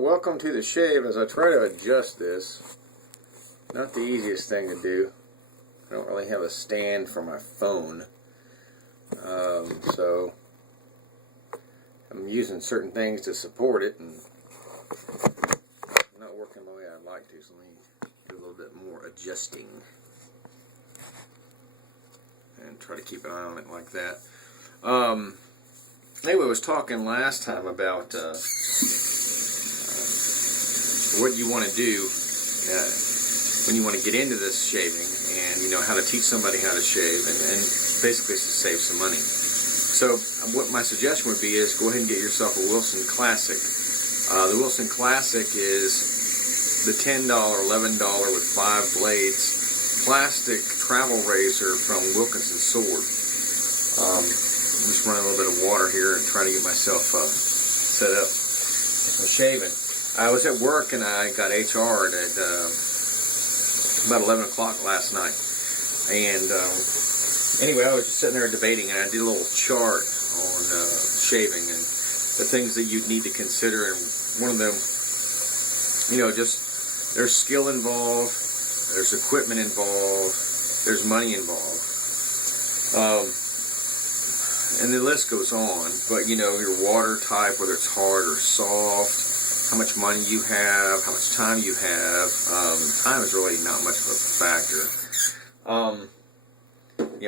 Welcome to the shave. As I try to adjust this, not the easiest thing to do. I don't really have a stand for my phone, so I'm using certain things to support it, and it's not working the way I'd like to, so let me do a little bit more adjusting and try to keep an eye on it like that. Anyway, I was talking last time about what you want to do when you want to get into this shaving, and how to teach somebody how to shave, and basically to save some money. So what my suggestion would be is go ahead and get yourself a Wilson Classic. The Wilson Classic is the $10, $11 with 5 blades plastic travel razor from Wilkinson Sword. I'm just running a little bit of water here and trying to get myself set up for shaving. I was at work and I got HR'd at about 11 o'clock last night. And anyway, I was just sitting there debating, and I did a little chart on shaving and the things that you'd need to consider. And one of them, just there's skill involved, there's equipment involved, there's money involved. And the list goes on, but your water type, whether it's hard or soft, how much money you have, how much time you have. Time is really not much of a factor.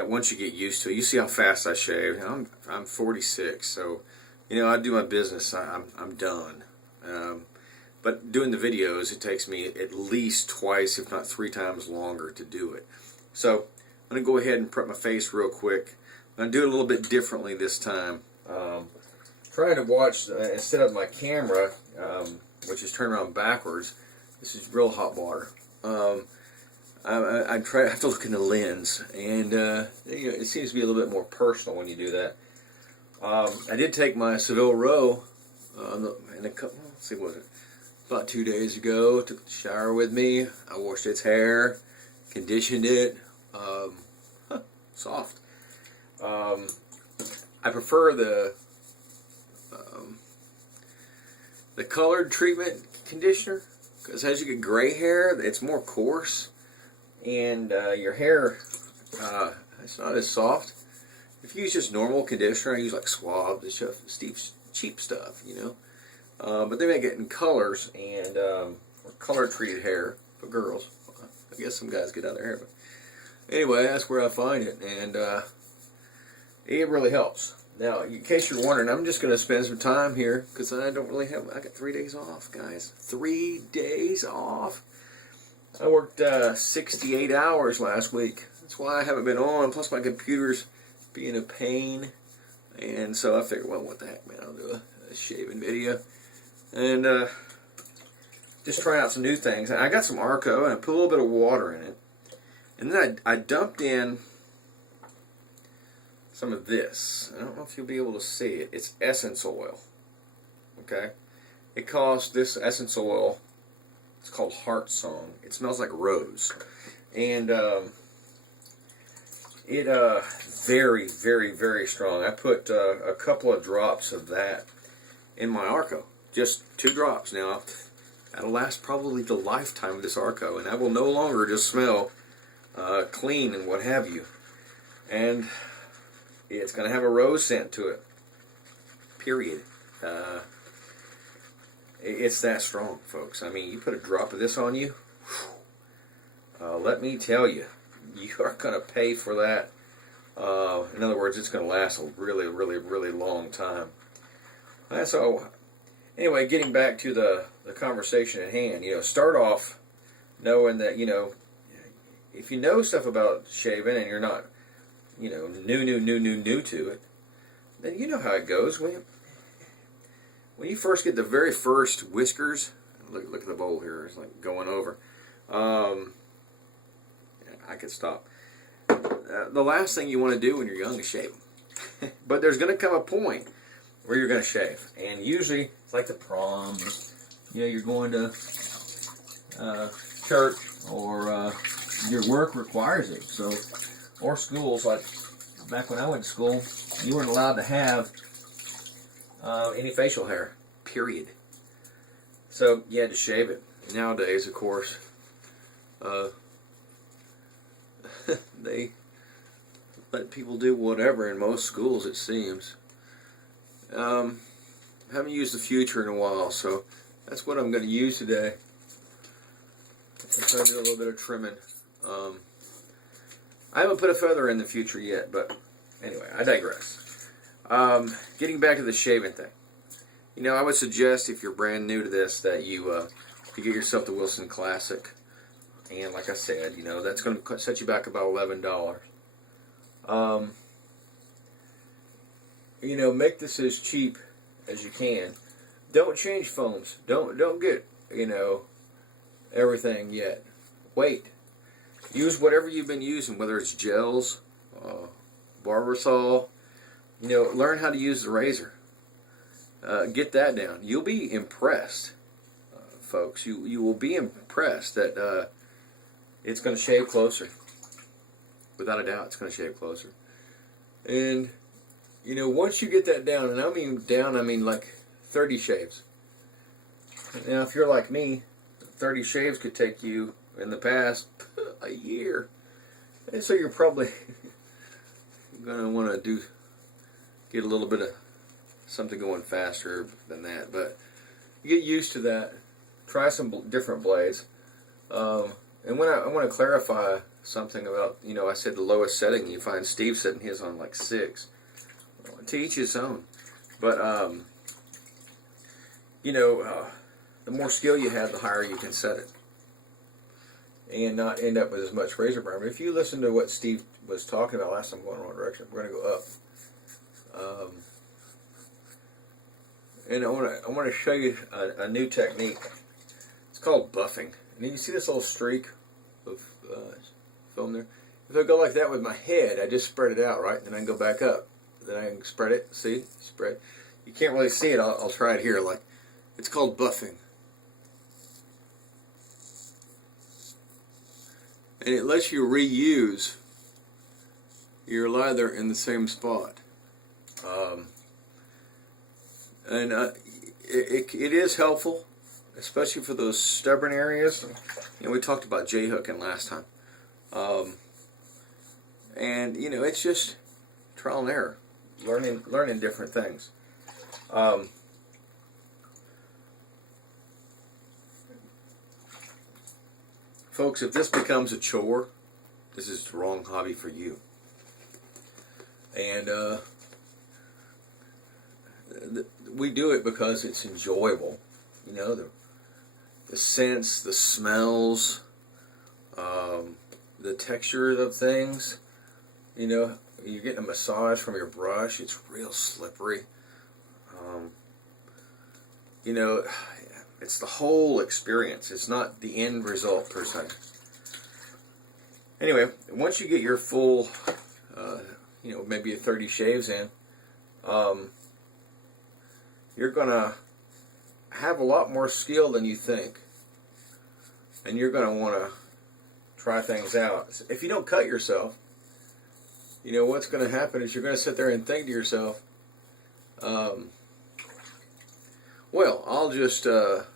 Once you get used to it, you see how fast I shave. I'm 46, so I do my business. I'm done. But doing the videos, it takes me at least twice, if not 3 times longer to do it. So I'm gonna go ahead and prep my face real quick. I'm gonna do it a little bit differently this time. Trying to watch instead of my camera, which is turned around backwards. This is real hot water. I have to look in the lens, and it seems to be a little bit more personal when you do that. I did take my Seville Row in a couple. Let's see, what was it? About 2 days ago. Took the shower with me. I washed its hair, conditioned it. Soft. I prefer the colored treatment conditioner, because as you get gray hair, it's more coarse, and your hair, it's not as soft. If you use just normal conditioner, I use like Swab, this stuff, cheap stuff, but they make it in colors, and or color treated hair for girls. I guess some guys get out of their hair, but anyway, that's where I find it, and it really helps. Now, in case you're wondering, I'm just going to spend some time here because I don't really have. I got 3 days off, guys. 3 days off. I worked 68 hours last week. That's why I haven't been on. Plus, my computer's being a pain, and so I figured, well, what the heck, man? I'll do a shaving video and just try out some new things. And I got some Arco, and I put a little bit of water in it, and then I dumped in some of this. I don't know if you'll be able to see it. It's essence oil. Okay? It costs, this essence oil, it's called Heart Song. It smells like rose. And it very, very, very strong. I put a couple of drops of that in my Arco. Just 2 drops. Now, that'll last probably the lifetime of this Arco, and I will no longer just smell clean and what have you. And it's going to have a rose scent to it. Period. It's that strong, folks. I mean, you put a drop of this on you, let me tell you, you are going to pay for that. In other words, it's going to last a really, really, really long time. So, anyway, getting back to the conversation at hand, start off knowing that, if you know stuff about shaving and you're not new to it, then you know how it goes. When you first get the very first whiskers, look at the bowl here, it's like going over. I could stop. The last thing you want to do when you're young is shave. But there's going to come a point where you're going to shave, and usually it's like the prom. You're going to church, or your work requires it. So. Or schools, like back when I went to school, you weren't allowed to have any facial hair, period. So you had to shave it. Nowadays, of course, they let people do whatever in most schools, it seems. Haven't used the Future in a while, so that's what I'm going to use today. I'm trying to do a little bit of trimming. I haven't put a feather in the Future yet, but anyway, I digress. Getting back to the shaving thing. You know, I would suggest, if you're brand new to this, that you get yourself the Wilson Classic. And like I said, you know, that's going to set you back about $11. You know, make this as cheap as you can. Don't change foams. Don't get, you know, everything yet. Wait. Use whatever you've been using, whether it's gels, Barbasol. You know, learn how to use the razor. Get that down. You'll be impressed, folks. You will be impressed that it's going to shave closer. Without a doubt, it's going to shave closer. And, you know, once you get that down, and I mean down, I mean like 30 shaves. Now, if you're like me, 30 shaves could take you, in the past, a year. And so you're probably going to want to get a little bit of something going faster than that. But you get used to that. Try some different blades. And when I want to clarify something about, you know, I said the lowest setting, you find Steve setting his on like 6. To each his own. But, you know, the more skill you have, the higher you can set it. And not end up with as much razor burn. But if you listen to what Steve was talking about last time, going in the wrong direction, we're going to go up. And I want to show you a new technique. It's called buffing. And you see this little streak of film there? If I go like that with my head, I just spread it out, right? And then I can go back up. Then I can spread it. See? Spread. You can't really see it. I'll try it here. Like, it's called buffing. And it lets you reuse your lather in the same spot. And it is helpful, especially for those stubborn areas. You know, we talked about J-hooking last time. And, you know, it's just trial and error. Learning different things. Folks, if this becomes a chore, this is the wrong hobby for you. And we do it because it's enjoyable. You know, the scents, the smells, the texture of things. You know, you're getting a massage from your brush. It's real slippery. You know, it's the whole experience. It's not the end result per se. Anyway, once you get your full, you know, maybe 30 shaves in, you're going to have a lot more skill than you think. And you're going to want to try things out. If you don't cut yourself, you know, what's going to happen is you're going to sit there and think to yourself, well, I'll just go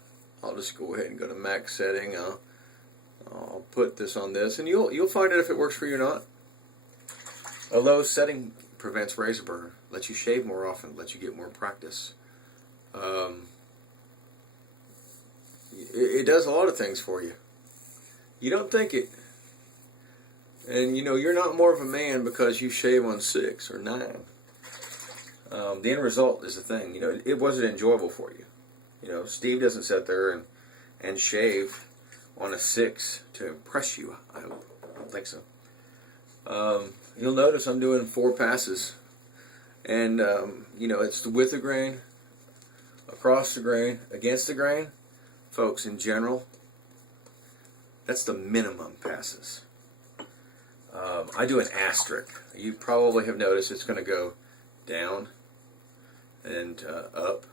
ahead and go to max setting. I'll put this on this, and you'll find out if it works for you or not. A low setting prevents razor burn, lets you shave more often, lets you get more practice. It does a lot of things for you. You don't think it. And, you know, you're not more of a man because you shave on 6 or 9. The end result is the thing. You know, it wasn't enjoyable for you. You know, Steve doesn't sit there and shave on a 6 to impress you. I don't think so. You'll notice I'm doing 4 passes. And, you know, it's the width of grain, across the grain, against the grain. Folks, in general, that's the minimum passes. I do an asterisk. You probably have noticed it's going to go down and up,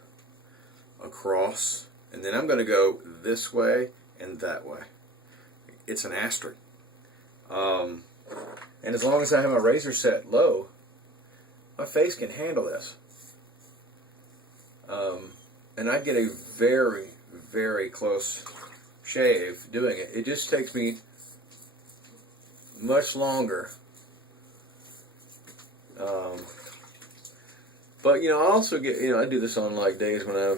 across, and then I'm going to go this way and that way. It's an asterisk. And as long as I have my razor set low, my face can handle this. And I get a very, very close shave doing it. It just takes me much longer. But I also get, I do this on like days when I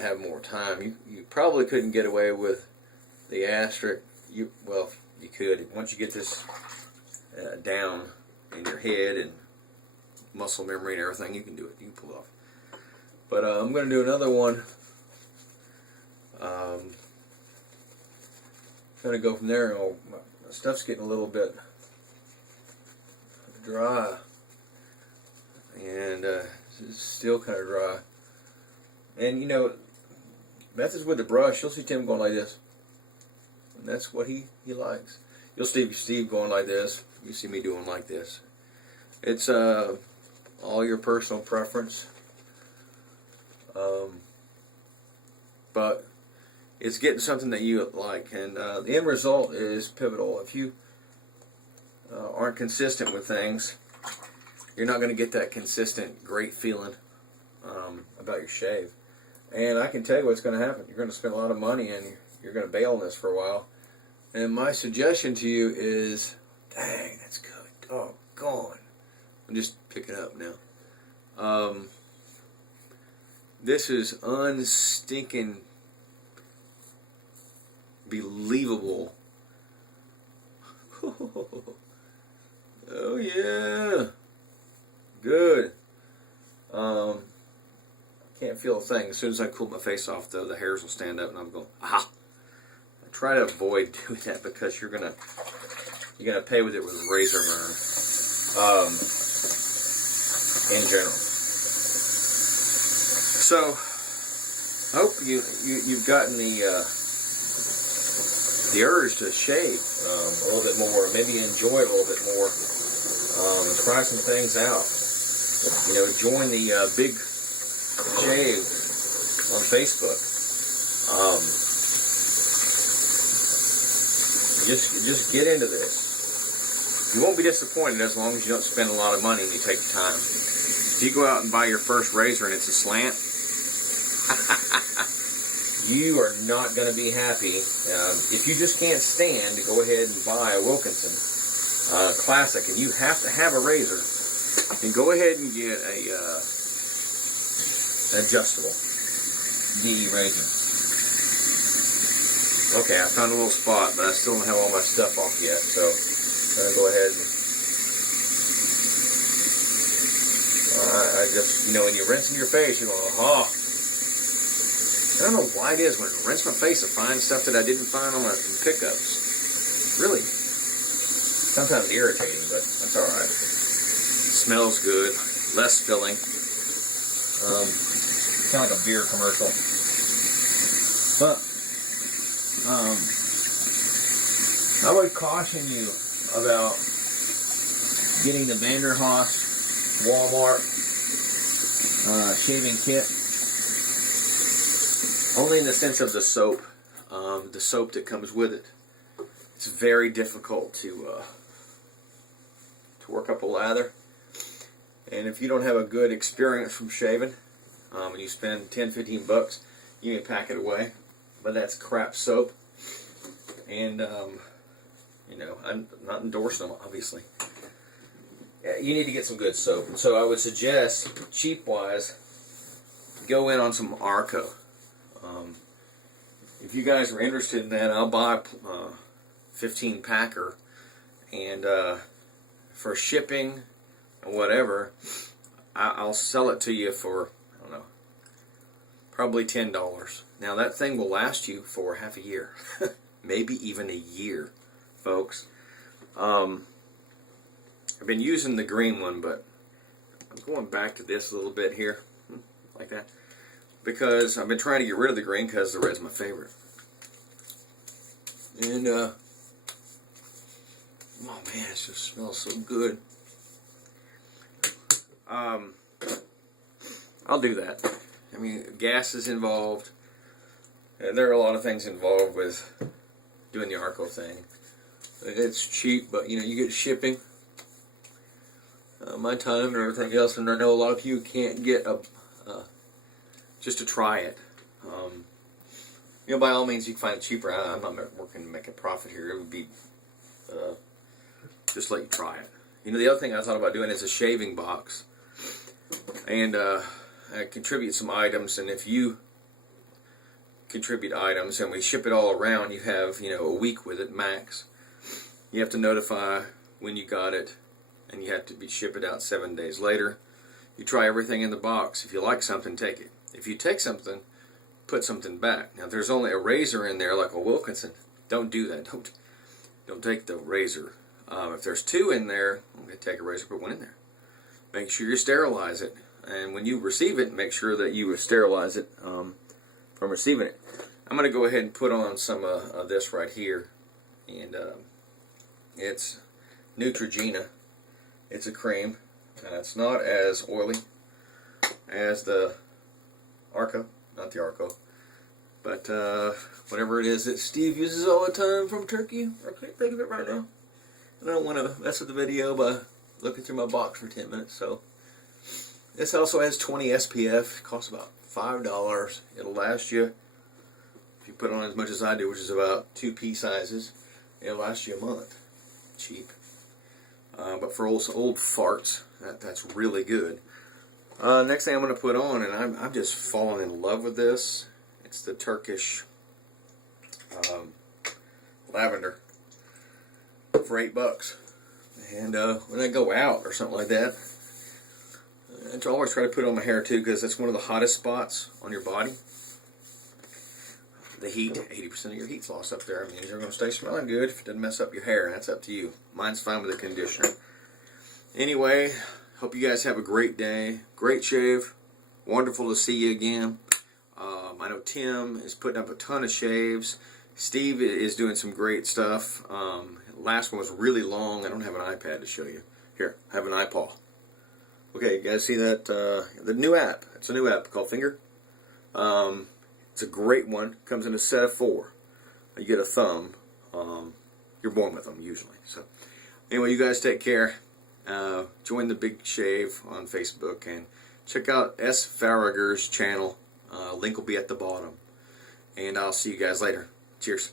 have more time. You probably couldn't get away with the asterisk. Well, you could once you get this down in your head and muscle memory and everything. You can do it. You can pull it off. But I'm going to do another one. Kind of go from there. My stuff's getting a little bit dry, and it's still kind of dry. And Beth is with the brush. You'll see Tim going like this, and that's what he likes. You'll see Steve going like this. You see me doing like this. It's all your personal preference, but it's getting something that you like, and the end result is pivotal. If you aren't consistent with things, you're not going to get that consistent, great feeling about your shave. And I can tell you what's going to happen. You're going to spend a lot of money, and you're going to bail on this for a while. And my suggestion to you is, dang, that's good. Oh, gone. I'm just picking up now. This is unstinking believable. Oh yeah, good. Can't feel a thing. As soon as I cool my face off, though, the hairs will stand up, and I'm going, aha. I try to avoid doing that because you're gonna pay with it with razor burn. In general. So, I hope you've gotten the urge to shave a little bit more, maybe enjoy it a little bit more, and try some things out. Join the BiG Shave on Facebook. Just get into this. You won't be disappointed as long as you don't spend a lot of money and you take your time. If you go out and buy your first razor and it's a slant, you are not going to be happy. If you just can't stand to go ahead and buy a Wilkinson Classic, and you have to have a razor, then go ahead and get an adjustable BE razor. Okay, I found a little spot, but I still don't have all my stuff off yet, so I'm going to go ahead and I just, when you're rinsing your face, you go, oh. I don't know why it is when I rinse my face, I find stuff that I didn't find on my pickups. Really, sometimes irritating, but that's all right. Smells good, less filling. Kind of like a beer commercial. But I would caution you about getting the Vanderhaas Walmart shaving kit. Only in the sense of the soap that comes with it. It's very difficult to work up a lather. And if you don't have a good experience from shaving, and you spend $10-15, you can pack it away. But that's crap soap. And, I'm not endorsing them, obviously. You need to get some good soap. And so I would suggest, cheap-wise, go in on some Arco. If you guys are interested in that, I'll buy a 15 packer, and for shipping or whatever, I'll sell it to you for, I don't know, probably $10. Now that thing will last you for half a year, maybe even a year, folks. I've been using the green one, but I'm going back to this a little bit here, like that. Because I've been trying to get rid of the green because the red's my favorite. And, oh man, it just smells so good. I'll do that. I mean, gas is involved. And there are a lot of things involved with doing the Arco thing. It's cheap, but you get shipping. My time and everything else, and I know a lot of you can't get just to try it. You know, by all means, you can find it cheaper. I'm not working to make a profit here. It would be just let you try it. You know, the other thing I thought about doing is a shaving box, and I contribute some items. And if you contribute items and we ship it all around, you have, you know, a week with it max. You have to notify when you got it, and you have to ship it out 7 days later. You try everything in the box. If you like something, take it. If you take something, put something back. Now, if there's only a razor in there, like a Wilkinson, don't do that. Don't take the razor. If there's 2 in there, okay, take a razor, put 1 in there. Make sure you sterilize it, and when you receive it, make sure that you sterilize it from receiving it. I'm going to go ahead and put on some of this right here, and it's Neutrogena. It's a cream. It's not as oily as the Arco, not the Arco, but whatever it is that Steve uses all the time from Turkey. I can't think of it right now. I don't want to mess with the video by looking through my box for 10 minutes. So this also has 20 SPF. It costs about $5. It'll last you, if you put on as much as I do, which is about 2 pea sizes, it'll last you a month. Cheap. But for old farts, that's really good. Next thing I'm going to put on, and I'm just falling in love with this. It's the Turkish lavender for $8. And when I go out or something like that, I always try to put it on my hair too, because that's one of the hottest spots on your body. The heat, 80% of your heat's lost up there. I mean, you're going to stay smelling good if it doesn't mess up your hair. That's up to you. Mine's fine with the conditioner. Anyway, hope you guys have a great day. Great shave. Wonderful to see you again. I know Tim is putting up a ton of shaves. Steve is doing some great stuff. Last one was really long. I don't have an iPad to show you. Here, I have an iPaw. Okay, you guys see that? The new app. It's a new app called Finger. It's a great one. Comes in a set of 4. You get a thumb. You're born with them usually. So anyway, you guys take care. Join the BiG Shave on Facebook and check out S. Farragher's channel. Link will be at the bottom. And I'll see you guys later. Cheers.